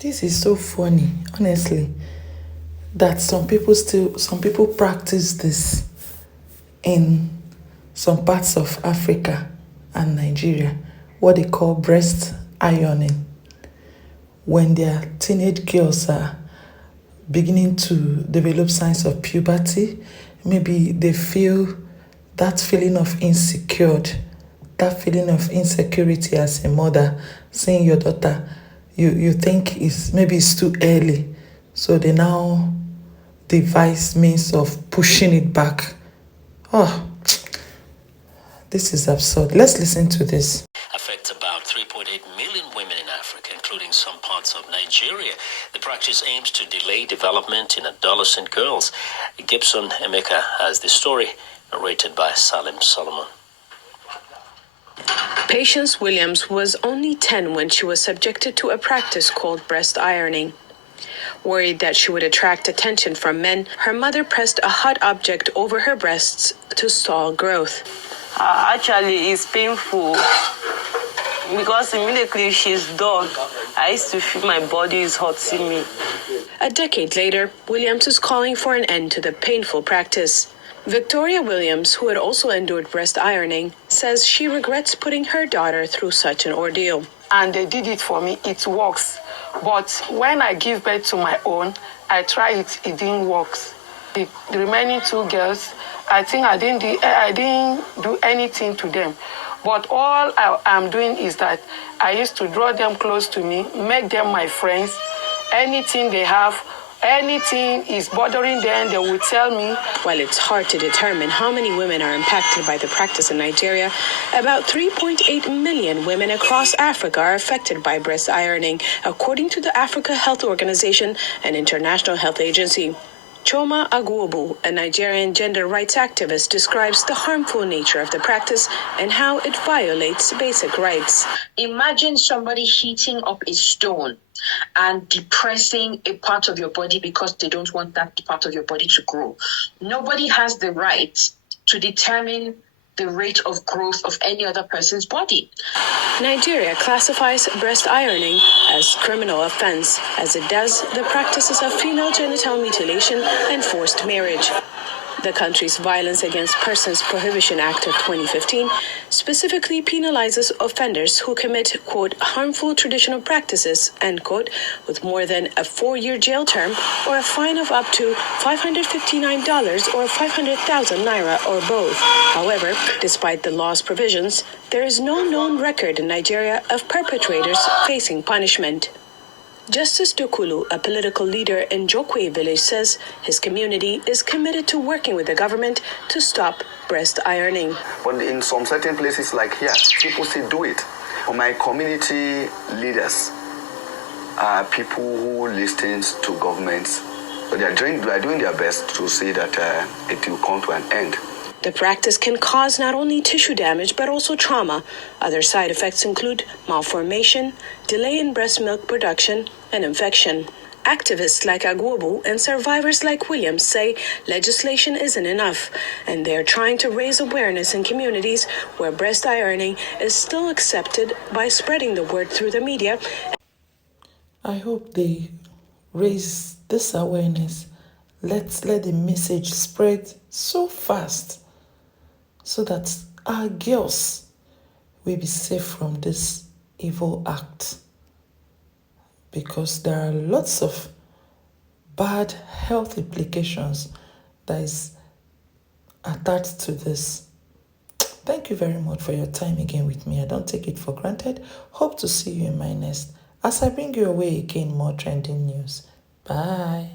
This is so funny, honestly, that some people practice this in some parts of Africa and Nigeria, what they call breast ironing. When their teenage girls are beginning to develop signs of puberty, maybe they feel that feeling of that feeling of insecurity as a mother, seeing your daughter, you think it's too early. So they now devise means of pushing it back. Oh, this is absurd. Let's listen to this. Affects about 3.8 million women in Africa, including some parts of Nigeria. The practice aims to delay development in adolescent girls. Gibson Emeka has the story, narrated by Salim Solomon. Patience Williams was only 10 when she was subjected to a practice called breast ironing. Worried that she would attract attention from men, her mother pressed a hot object over her breasts to stall growth. Actually, it's painful because immediately she's done, I used to feel my body is hurting me. A decade later, Williams is calling for an end to the painful practice. Victoria Williams, who had also endured breast ironing, says she regrets putting her daughter through such an ordeal. And they did it for me. It works. But when I give birth to my own, I try it. It didn't work. The remaining two girls, I think I didn't do anything to them. But all I'm doing is that I used to draw them close to me, make them my friends. Anything they have, anything is bothering them, they will tell me. While it's hard to determine how many women are impacted by the practice in Nigeria, about 3.8 million women across Africa are affected by breast ironing, according to the Africa Health Organization and International Health Agency. Choma Agwobu, a Nigerian gender rights activist, describes the harmful nature of the practice and how it violates basic rights. Imagine somebody heating up a stone and depressing a part of your body because they don't want that part of your body to grow. Nobody has the right to determine the rate of growth of any other person's body. Nigeria classifies breast ironing as criminal offense, as it does the practices of female genital mutilation and forced marriage. The country's Violence Against Persons Prohibition Act of 2015 specifically penalizes offenders who commit, quote, harmful traditional practices, end quote, with more than a 4-year jail term or a fine of up to $559 or 500,000 naira or both. However, despite the law's provisions, there is no known record in Nigeria of perpetrators facing punishment. Justice Dokulu, a political leader in Jokwe village, says his community is committed to working with the government to stop breast ironing. But in some certain places like here, people still do it. For my community leaders are people who listen to governments. But they are doing their best to see that it will come to an end. The practice can cause not only tissue damage, but also trauma. Other side effects include malformation, delay in breast milk production, and infection. Activists like Agwobu and survivors like Williams say legislation isn't enough, and they're trying to raise awareness in communities where breast ironing is still accepted by spreading the word through the media. I hope they raise this awareness. Let's let the message spread so fast so that our girls will be safe from this evil act. Because there are lots of bad health implications that is attached to this. Thank you very much for your time again with me. I don't take it for granted. Hope to see you in my next as I bring you away again more trending news. Bye.